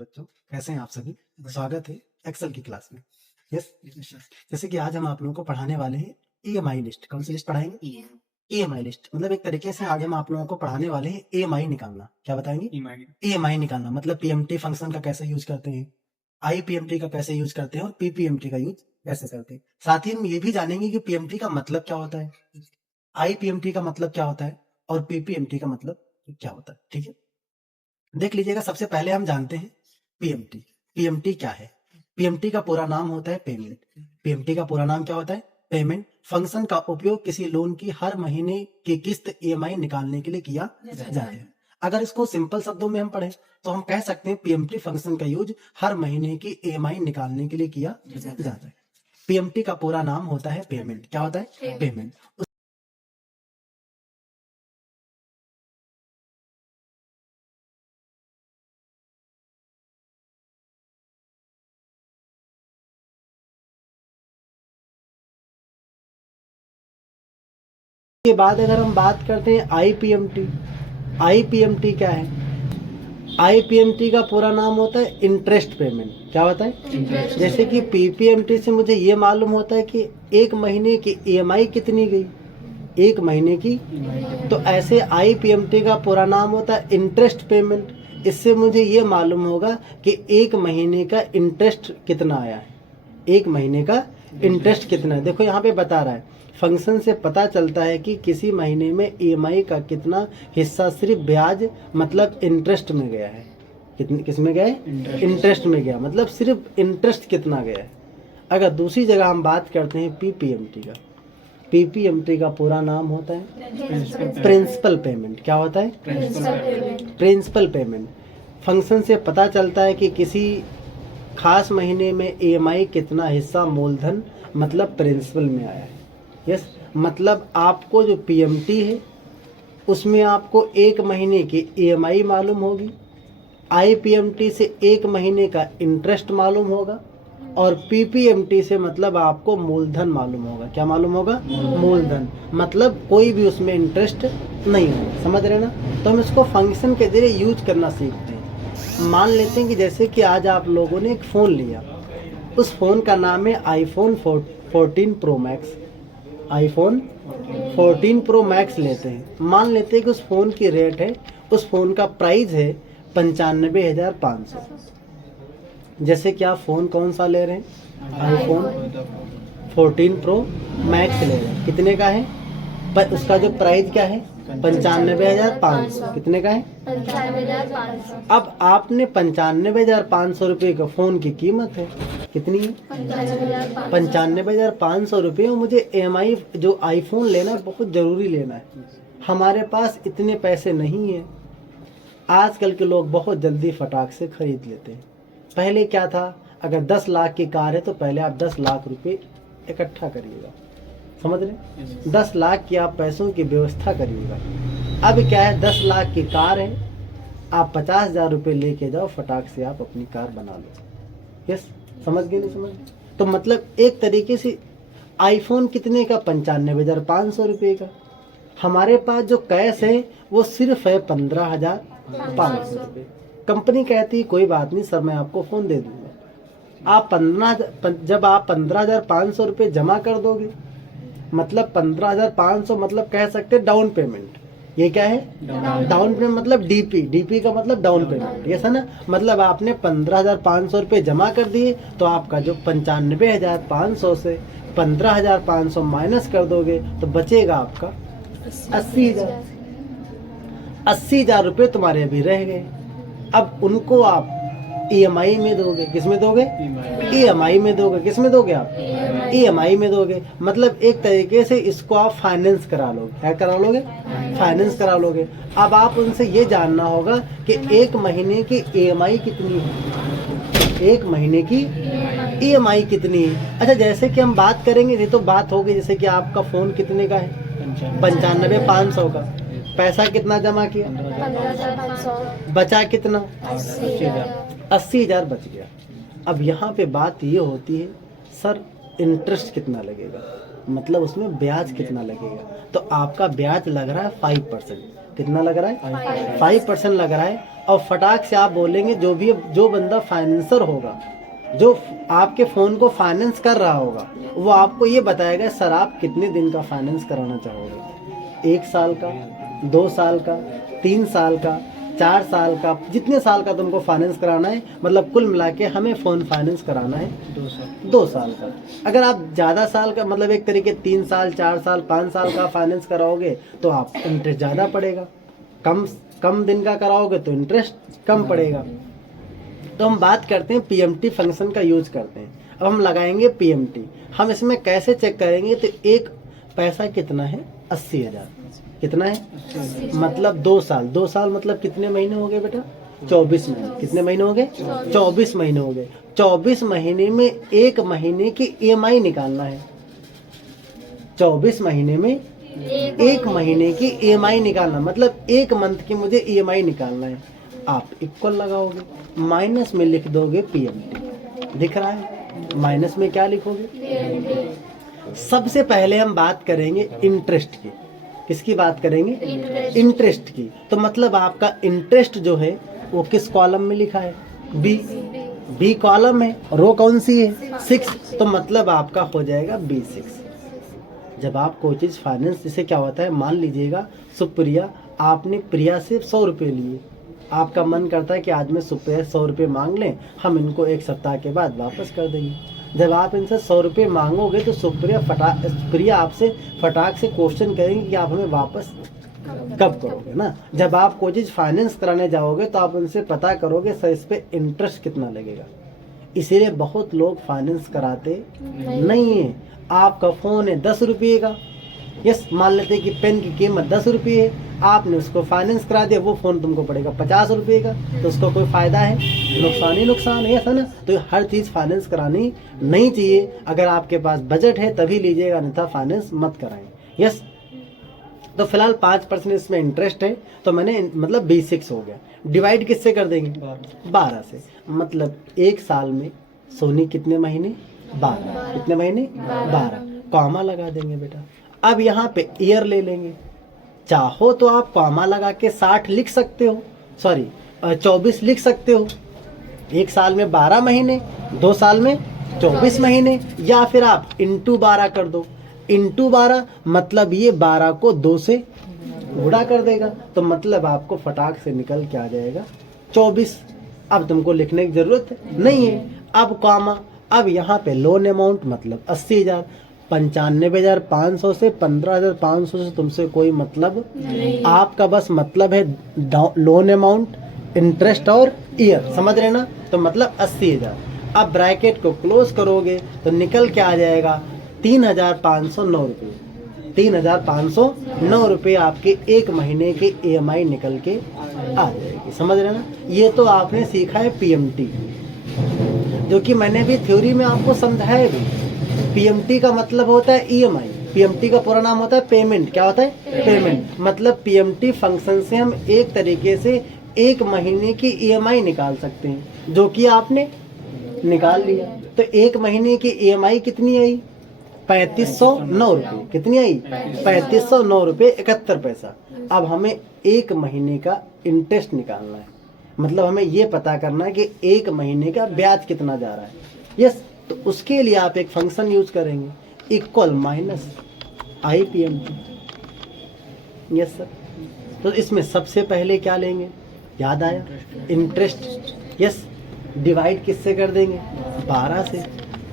बच्चों, कैसे हैं आप सभी। स्वागत है एक्सेल की क्लास में। यस, जैसे कि आज हम आप लोगों को पढ़ाने वाले हैं ईएमआई लिस्ट। कौन सी लिस्ट पढ़ाएंगे? EMI list. मतलब एक तरीके से आज हम आप लोगों को पढ़ाने वाले हैं ईएमआई निकालना। क्या बताएंगे? ईएमआई निकालना मतलब पीएमटी फंक्शन का कैसे यूज करते हैं, आईपीएमटी का कैसे यूज करते हैं और पीपीएमटी का यूज कैसे करते हैं। साथ ही हम ये भी जानेंगे कि पीएमटी का मतलब क्या होता है, आईपीएमटी का मतलब क्या होता है और पीपीएमटी का मतलब क्या होता है। ठीक है, देख लीजिएगा। सबसे पहले हम जानते हैं पीएमटी। पीएमटी क्या है? पीएमटी का पूरा नाम होता है पेमेंट। पीएमटी का पूरा नाम क्या होता है? पेमेंट। फंक्शन का उपयोग किसी लोन की हर महीने की किस्त ईएमआई निकालने के लिए किया जाता है। अगर इसको सिंपल शब्दों में हम पढ़ें तो हम कह सकते हैं पीएमटी फंक्शन का यूज हर महीने की ईएमआई निकालने के लिए किया जाता है। पीएमटी का पूरा नाम होता है पेमेंट। क्या होता है? पेमेंट। के बाद अगर हम बात करते हैं आईपीएमटी। आईपीएमटी क्या है? आईपीएमटी का पूरा नाम होता है इंटरेस्ट पेमेंट। क्या होता है? जैसे कि पीपीएमटी से मुझे ये मालूम होता है कि एक महीने की ईएमआई कितनी गई, एक महीने की। तो ऐसे आईपीएमटी का पूरा नाम होता है इंटरेस्ट पेमेंट। इससे मुझे ये मालूम होगा कि एक महीने का इंटरेस्ट कितना आया है, एक महीने का इंटरेस्ट कितना है। देखो यहाँ पे बता रहा है फंक्शन से पता चलता है कि किसी महीने में ईएमआई का कितना हिस्सा सिर्फ ब्याज मतलब इंटरेस्ट में गया है। किस में गया? इंटरेस्ट में गया। मतलब सिर्फ इंटरेस्ट कितना गया है। अगर दूसरी जगह हम बात करते हैं पीपीएमटी का, पीपीएमटी का पूरा नाम होता है प्रिंसिपल पेमेंट। क्या होता है? Principal payment. फंक्शन से पता चलता है कि किसी खास महीने में ईएमआई कितना हिस्सा मूलधन मतलब प्रिंसिपल में आया है। यस, मतलब आपको जो पीएमटी है उसमें आपको एक महीने की ईएमआई मालूम होगी, आईपीएमटी से एक महीने का इंटरेस्ट मालूम होगा और पीपीएमटी से मतलब आपको मूलधन मालूम होगा। क्या मालूम होगा? मूलधन। मतलब कोई भी उसमें इंटरेस्ट नहीं होगा। समझ रहे ना? तो हम इसको फंक्शन के जरिए यूज करना सीखते हैं। मान लेते हैं कि जैसे कि आज आप लोगों ने एक फ़ोन लिया, उस फ़ोन का नाम है iPhone 14 pro max. IPhone 14 pro max लेते हैं। मान लेते हैं कि उस फ़ोन की रेट है, उस फ़ोन का प्राइस है 95,500। जैसे कि आप फ़ोन कौन सा ले रहे हैं? आईफोन 14 प्रो मैक्स ले रहे हैं। कितने का है? पर उसका जो प्राइस क्या है? 95,500। कितने का है? 95,500। अब आपने 95,500 रुपये का फ़ोन की कीमत है कितनी है? 95,500 रुपये। और मुझे ईएमआई जो आईफोन लेना है बहुत ज़रूरी लेना है, हमारे पास इतने पैसे नहीं है। आजकल के लोग बहुत जल्दी फटाक से खरीद लेते हैं। पहले क्या था, अगर 10 लाख की कार है तो पहले आप 10 लाख रुपए इकट्ठा करिएगा। समझ रहे? 10 लाख की आप पैसों की व्यवस्था करिएगा। अब क्या है, 10 लाख की कार है, आप 50,000 रुपये लेके जाओ, फटाक से आप अपनी कार बना लो। यस, समझ गए? नहीं समझ? तो मतलब एक तरीके से आईफोन कितने का? 95,500 रुपये का। हमारे पास जो कैश है वो सिर्फ है 15,500 रुपये। कंपनी कहती है कोई बात नहीं सर, मैं आपको फ़ोन दे दूंगा। आप जब आप 15,500 रुपये जमा कर दोगे, मतलब 15,500 मतलब कह सकते डाउन पेमेंट। ये क्या है? Down payment. मतलब डीपी का मतलब डाउन पेमेंट। ये ना, मतलब आपने 15,500 रुपये जमा कर दिए तो आपका जो 95,500 से 15,500 माइनस कर दोगे तो बचेगा आपका 80,000। 80,000 रुपये तुम्हारे अभी रह गए। अब उनको आप ईएमआई में दोगे। किस में दोगे? ईएमआई में दोगे। किस में दोगे आप? ईएमआई में दोगे। मतलब एक तरीके से इसको आप फाइनेंस करा लोगे। क्या करा लोगे? फाइनेंस करा लोगे। अब आप उनसे ये जानना होगा कि एक महीने की ईएमआई कितनी है, एक महीने की ईएमआई कितनी है। अच्छा, जैसे कि हम बात करेंगे, ये तो बात होगी जैसे कि आपका फ़ोन कितने का है? 95,500 का। पैसा कितना जमा किया? 15,500। बचा कितना? 80,000 बच गया। अब यहाँ पे बात ये होती है, सर इंटरेस्ट कितना लगेगा, मतलब उसमें ब्याज कितना लगेगा। तो आपका ब्याज लग रहा है 5%। कितना लग रहा है? 5% लग रहा है। और फटाक से आप बोलेंगे जो बंदा फाइनेंसर होगा, जो आपके फ़ोन को फाइनेंस कर रहा होगा, वो आपको ये बताएगा सर आप कितने दिन का फाइनेंस कराना चाहोगे, 1 साल का, 2 साल का, 3 साल का, 4 साल का, जितने साल का तुमको फाइनेंस कराना है, मतलब कुल मिला के हमें फ़ोन फाइनेंस कराना है 2 साल का। अगर आप ज़्यादा साल का, मतलब एक तरीके 3 साल, 4 साल, 5 साल का फाइनेंस कराओगे तो आप इंटरेस्ट ज़्यादा पड़ेगा, कम दिन का कराओगे तो इंटरेस्ट कम पड़ेगा। तो हम बात करते हैं पीएमटी फंक्शन का यूज करते हैं। अब हम लगाएंगे पीएमटी। हम इसमें कैसे चेक करेंगे? तो एक पैसा कितना है? 80,000। कितना है? मतलब 2 साल। 2 साल मतलब कितने महीने हो गए बेटा? 24 महीने। कितने महीने हो गए? 24 महीने हो गए। 24 महीने में 1 महीने की ईएमआई निकालना है। 24 महीने में 1 महीने की ईएमआई निकालना, मतलब 1 मंथ की मुझे ईएमआई निकालना है। आप इक्वल लगाओगे, माइनस में लिख दोगे पीएमटी। दिख रहा है? माइनस में क्या लिखोगे? सबसे पहले हम बात करेंगे इंटरेस्ट की। किसकी बात करेंगे? इंटरेस्ट की। तो मतलब आपका इंटरेस्ट जो है वो किस कॉलम में लिखा है? बी कॉलम है। रो कौन सी है? 6। तो मतलब आपका हो जाएगा B6। जब आप कोई चीज़ फाइनेंस, जैसे क्या होता है, मान लीजिएगा सुप्रिया, आपने प्रिया से 100 रुपये लिए। आपका मन करता है कि आज मैं सुप्रिया 100 रुपये मांग लें, हम इनको 1 सप्ताह के बाद वापस कर देंगे। जब आप इनसे 100 रुपये मांगोगे तो प्रिया आपसे फटाक से क्वेश्चन करेंगे कि आप हमें वापस कब करोगे ना। जब आप कोई चीज़ फाइनेंस कराने जाओगे तो आप उनसे पता करोगे सर इस पे इंटरेस्ट कितना लगेगा। इसीलिए बहुत लोग फाइनेंस कराते नहीं है। आपका फ़ोन है 10 रुपये का, यस, मान लेते हैं कि पेन की कीमत 10 रुपये है, आपने उसको फाइनेंस करा दिया, वो फ़ोन तुमको पड़ेगा 50 रुपये का, तो उसका कोई फ़ायदा है? नुकसान ही नुकसान है, ऐसा ना। तो हर चीज़ फाइनेंस करानी नहीं चाहिए। अगर आपके पास बजट है तभी लीजिएगा, अन्यथा फाइनेंस मत कराएं। यस, तो फिलहाल 5% इसमें इंटरेस्ट है, तो मैंने मतलब B6 हो गया। डिवाइड किससे कर देंगे? 12 से। मतलब 1 साल में सोनी कितने महीने? 12। कितने महीने? 12। कॉमा लगा देंगे बेटा। अब यहाँ पे ईयर ले लेंगे। चाहो तो आप कॉमा लगा के 60 लिख सकते हो, सॉरी 24 लिख सकते हो। 1 साल में 12 महीने, 2 साल में 24 महीने, या फिर आप इंटू 12 कर दो। इंटू 12 मतलब ये 12 को 2 से गुणा कर देगा, तो मतलब आपको फटाक से निकल के आ जाएगा 24। अब तुमको लिखने की जरूरत नहीं है। अब कॉमा, अब यहाँ पे लोन अमाउंट मतलब 80,000। 95,500 से 15,500 से तुमसे कोई मतलब नहीं। आपका बस मतलब है लोन अमाउंट, इंटरेस्ट और ईयर, समझ रहे ना। तो मतलब 80,000। अब ब्रैकेट को क्लोज करोगे तो निकल के आ जाएगा 3,509 रुपये। 3,509 रुपये आपके 1 महीने के EMI निकल के आ जाएगी, समझ रहे ना। ये तो आपने सीखा है पीएमटी, जो कि मैंने भी थ्योरी में आपको समझाया भी। पीएमटी का मतलब होता है EMI। पीएमटी का पूरा नाम होता है पेमेंट। क्या होता है? पेमेंट। मतलब पीएमटी फंक्शन से हम एक तरीके से 1 महीने की EMI निकाल सकते हैं, जो कि आपने निकाल लिया। तो 1 महीने की EMI कितनी आई? 3509 रुपये। कितनी आई? 3509 रुपये 71 पैसा। अब हमें 1 महीने का इंटरेस्ट निकालना है, मतलब हमें ये पता करना है कि 1 महीने का ब्याज कितना जा रहा है। यस, तो उसके लिए आप एक फंक्शन यूज करेंगे, equal minus IPMT। Yes sir. तो इसमें सबसे पहले क्या लेंगे? याद आया? इंटरेस्ट। यस, डिवाइड किससे कर देंगे? 12 से।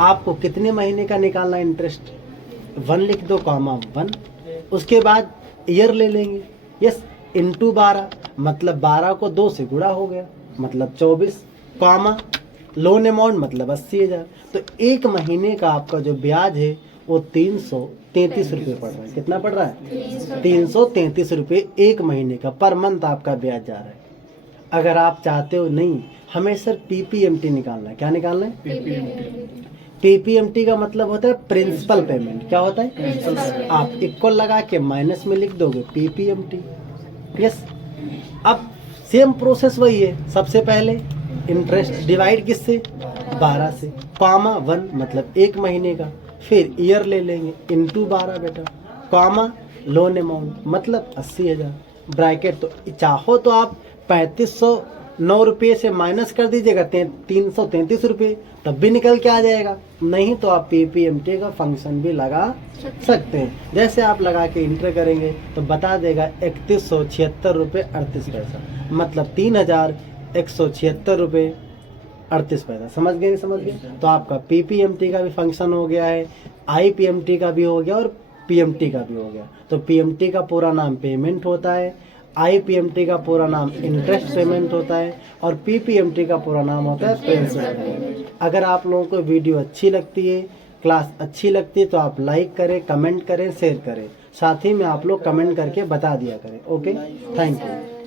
आपको कितने महीने का निकालना है इंटरेस्ट? 1 लिख दो, कॉमा 1। उसके बाद ईयर ले लेंगे। यस, इंटू 12 मतलब 12 को 2 से गुणा हो गया, मतलब 24, कॉमा लोन अमाउंट मतलब 80,000। तो 1 महीने का आपका जो ब्याज है वो 333 रुपये पड़ रहा है। कितना पड़ रहा है? 333 रुपये 1 महीने का पर मंथ आपका ब्याज जा रहा है। अगर आप चाहते हो नहीं हमें सर PPMT निकालना है, क्या निकालना है? PPMT का मतलब होता है प्रिंसिपल पेमेंट। क्या होता है? आप इक्वल लगा के माइनस में लिख दोगे PPMT। यस, अब सेम प्रोसेस वही है। सबसे पहले इंटरेस्ट डिवाइड किससे? 12 से, कॉमा 1 मतलब 1 महीने का, फिर ईयर ले लेंगे इंटू 12 बेटा, कॉमा लोन अमाउंट मतलब 80,000 ब्रैकेट, तो चाहो तो आप 3509 रुपये से माइनस कर दीजिएगा 333 रुपये, तब भी निकल के आ जाएगा। नहीं तो आप PPMT का फंक्शन भी लगा सकते हैं। जैसे आप लगा के इंटर करेंगे तो बता देगा 3176 रुपये 38 पैसा, मतलब 3176 रुपये 38 पैसा। समझ गए नहीं समझ गए? तो आपका PPMT का भी फंक्शन हो गया है, IPMT का भी हो गया और PMT का भी हो गया। तो PMT का पूरा नाम पेमेंट होता है, IPMT का पूरा नाम इंटरेस्ट पेमेंट होता है और PPMT का पूरा नाम होता है प्रिंसिपल। अगर आप लोगों को वीडियो अच्छी लगती है, क्लास अच्छी लगती है, तो आप लाइक करें, कमेंट करें, शेयर करें। साथ ही में आप लोग कमेंट करके बता दिया करें। Okay, thank you.